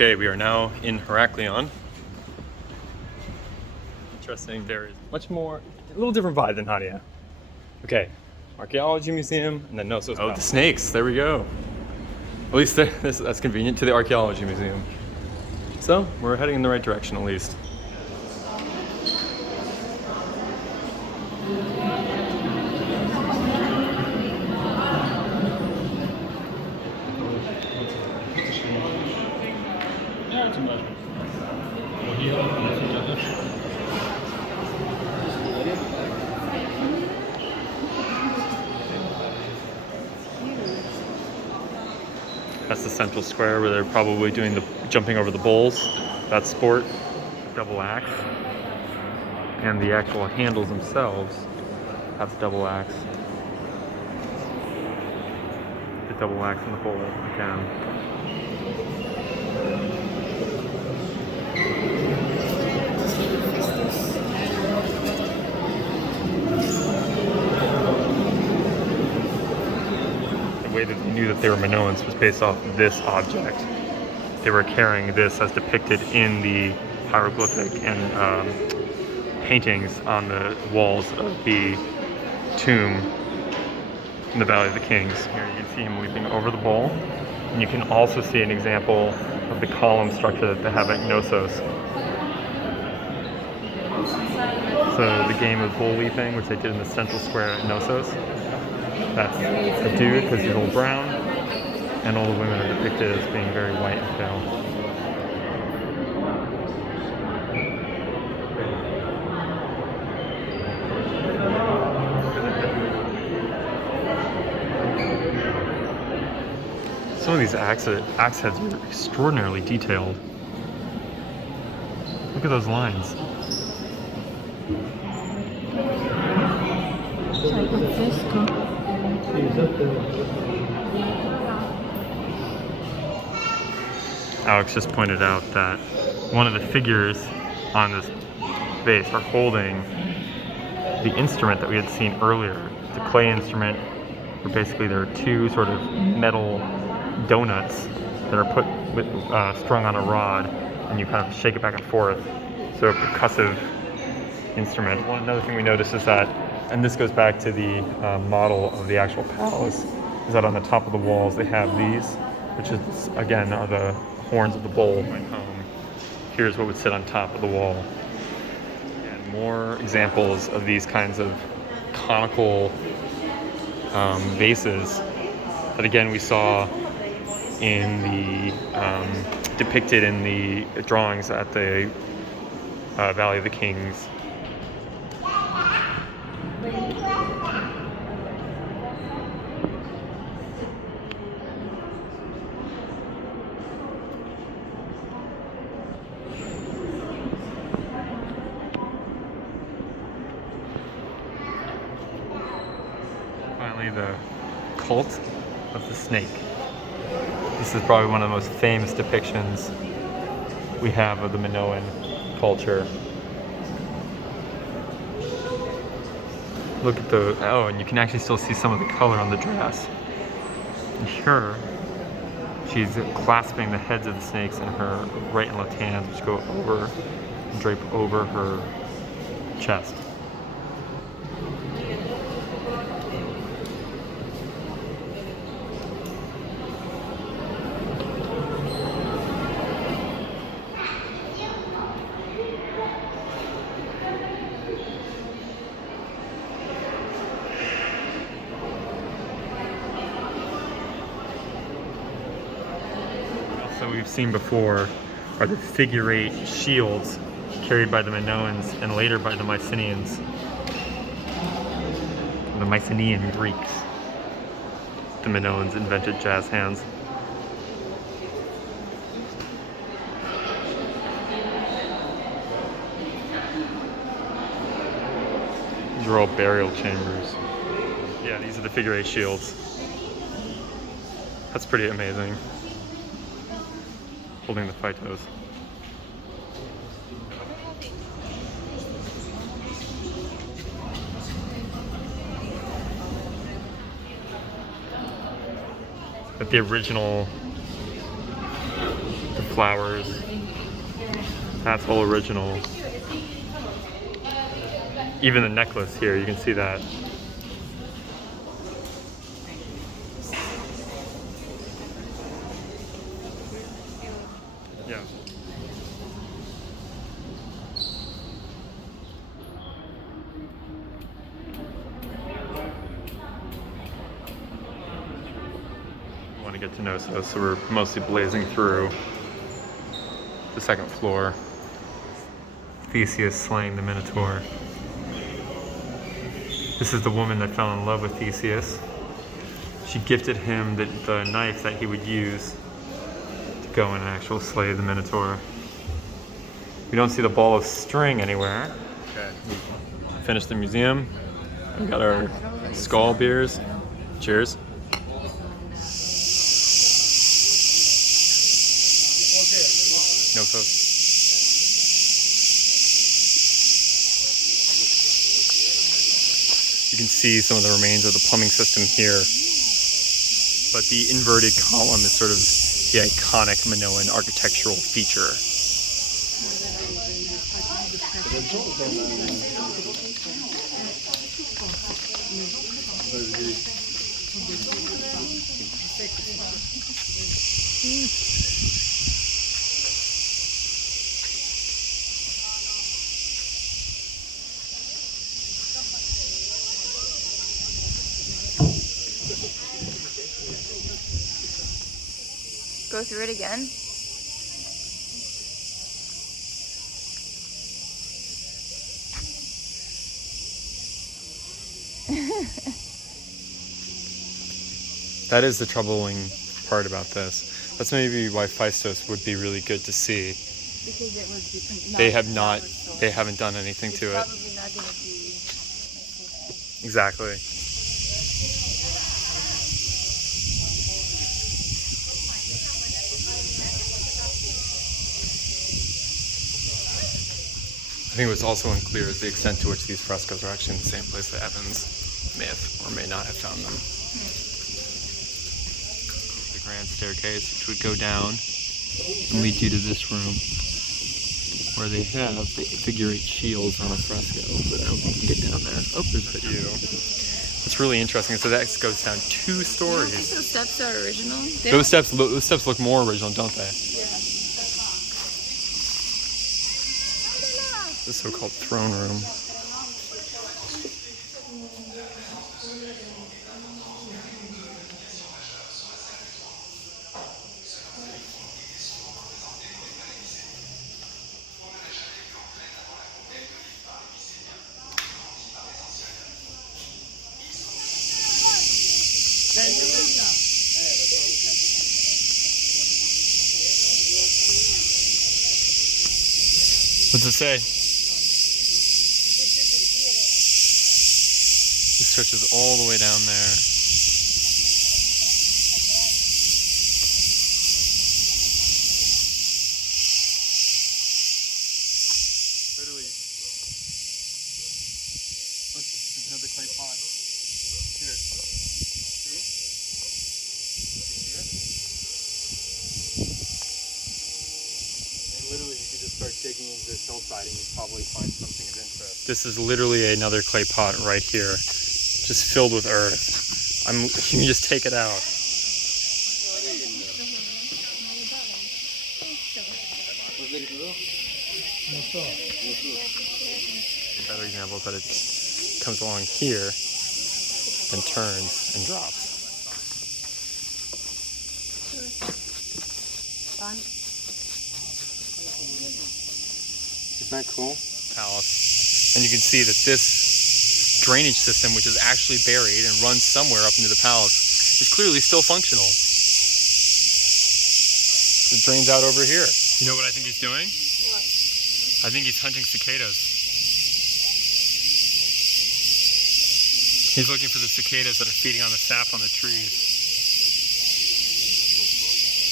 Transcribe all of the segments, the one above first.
Okay, we are now in Heraklion. Interesting, there is much more, a little different vibe than Hadia. Okay, Archeology Museum and then Knossos. Oh, the snakes, there we go. At least that's convenient to the Archeology Museum. So, we're heading in the right direction at least. That's the central square where they're probably doing the jumping over the bowls. That sport, double axe. And the actual handles themselves, that's double axe. The double axe in the bowl again. The way that they knew that they were Minoans was based off of this object. They were carrying this as depicted in the hieroglyphic and paintings on the walls of the tomb in the Valley of the Kings. Here you can see him leaping over the bowl. And you can also see an example of the column structure that they have at Knossos. So the game of bull leaping, which they did in the central square at Knossos. That's the dude, because he's all brown, and all the women are depicted as being very white and pale. Some of these axe heads are extraordinarily detailed. Look at those lines. Alex just pointed out that one of the figures on this vase are holding the instrument that we had seen earlier. The clay instrument, where basically there are two sort of metal donuts that are put with, strung on a rod, and you kind of shake it back and forth. So a percussive instrument. Another thing we notice is that, and this goes back to the model of the actual palace, is that on the top of the walls they have these, which is, again, are the horns of the bull. Here's what would sit on top of the wall. And more examples of these kinds of conical vases that, again, we saw in the depicted in the drawings at the Valley of the Kings. Finally, the cult of the snake. This is probably one of the most famous depictions we have of the Minoan culture. Look at the, oh, and you can actually still see some of the color on the dress. And here, she's clasping the heads of the snakes in her right and left hands, which go over, drape over her chest. We've seen before are the figure-8 shields carried by the Minoans and later by the Mycenaeans, the Mycenaean Greeks. The Minoans invented jazz hands. These are all burial chambers. Yeah, these are the figure-8 shields. That's pretty amazing. Holding the phytos. But the flowers. That's all original. Even the necklace here, you can see that. Yeah. I want to get to Knossos, so we're mostly blazing through the second floor. Theseus slaying the Minotaur. This is the woman that fell in love with Theseus. She gifted him the knife that he would use to go and actually slay the Minotaur. We don't see the ball of string anywhere. Okay. Finished the museum. We got our skull beers. Cheers. Knossos. You can see some of the remains of the plumbing system here. But the inverted column is sort of the iconic Minoan architectural feature. Go through it again. That is the troubling part about this. That's maybe why Phaistos would be really good to see. Because it was They haven't done anything to it. Probably not going to be. Exactly. I think what's also unclear is the extent to which these frescoes are actually in the same place that Evans may have or may not have found them. The grand staircase, which would go down and lead you to this room, where they have the figure 8 shields on a fresco, but I don't think you can get down there. Oh, there's a view. What's really interesting is that goes down 2 stories. I think those steps are original. Those steps look more original, don't they? Yeah. The so-called throne room. What's it say? It stretches all the way down there. Literally. Look, there's another clay pot. Here. See? And literally, you could just start digging into this hillside and you'd probably find something of interest. This is literally another clay pot right here. Just filled with earth. You can just take it out. A better example is that it comes along here and turns and drops. Isn't that cool? Palace. And you can see that this drainage system, which is actually buried and runs somewhere up into the palace, is clearly still functional. It drains out over here. You know what I think he's doing? What? I think he's hunting cicadas. He's looking for the cicadas that are feeding on the sap on the trees.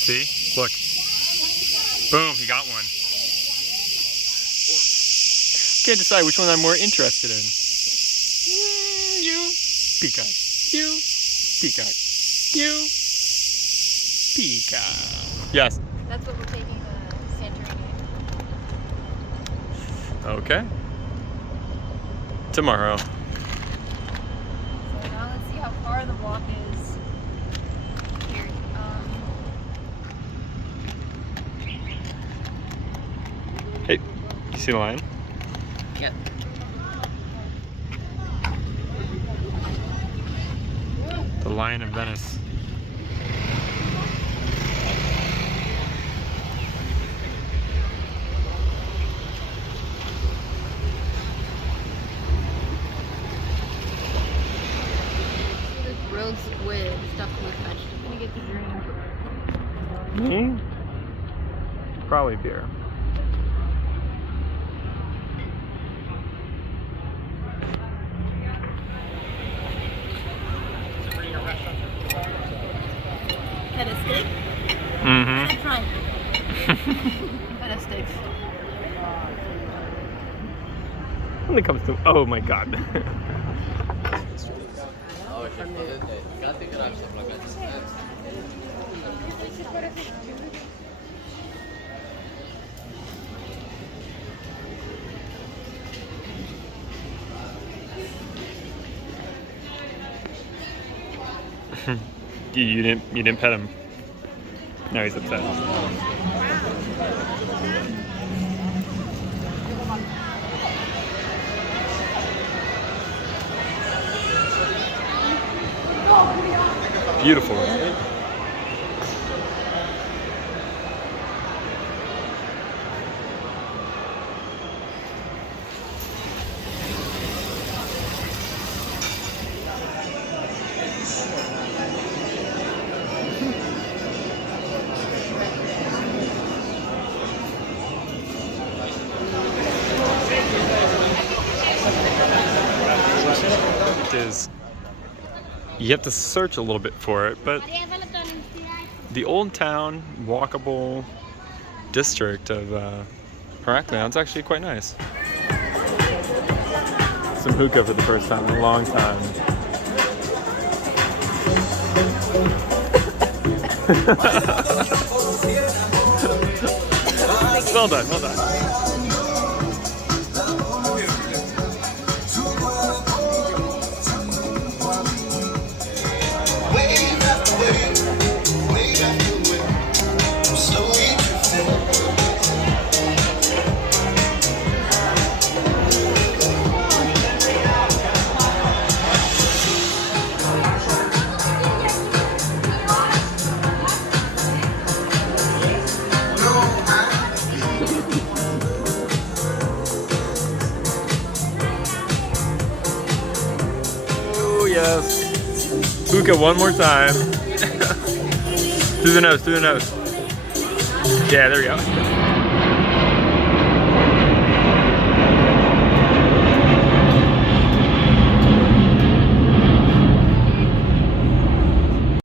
See? Look. Boom, he got one. Can't decide which one I'm more interested in. You, peacock. You, peacock. You, peacock. Yes. That's what we're taking. Okay. Tomorrow. So now let's see how far the walk is. Here. Hey, you see the lion? Yep. The Lion of Venice. Grilled squid stuffed with vegetables. Can we get the drink? Me? Probably beer. Feta steak? Mm-hmm. Feta steaks. When it comes to, oh my god. you didn't pet him. Now he's upset. Beautiful, right? Is you have to search a little bit for it, but the old town walkable district of Heraklion is actually quite nice. Some hookah for the first time in a long time. Well done, well done. Yes. Hookah one more time. Through the nose, through the nose. Yeah, there we go.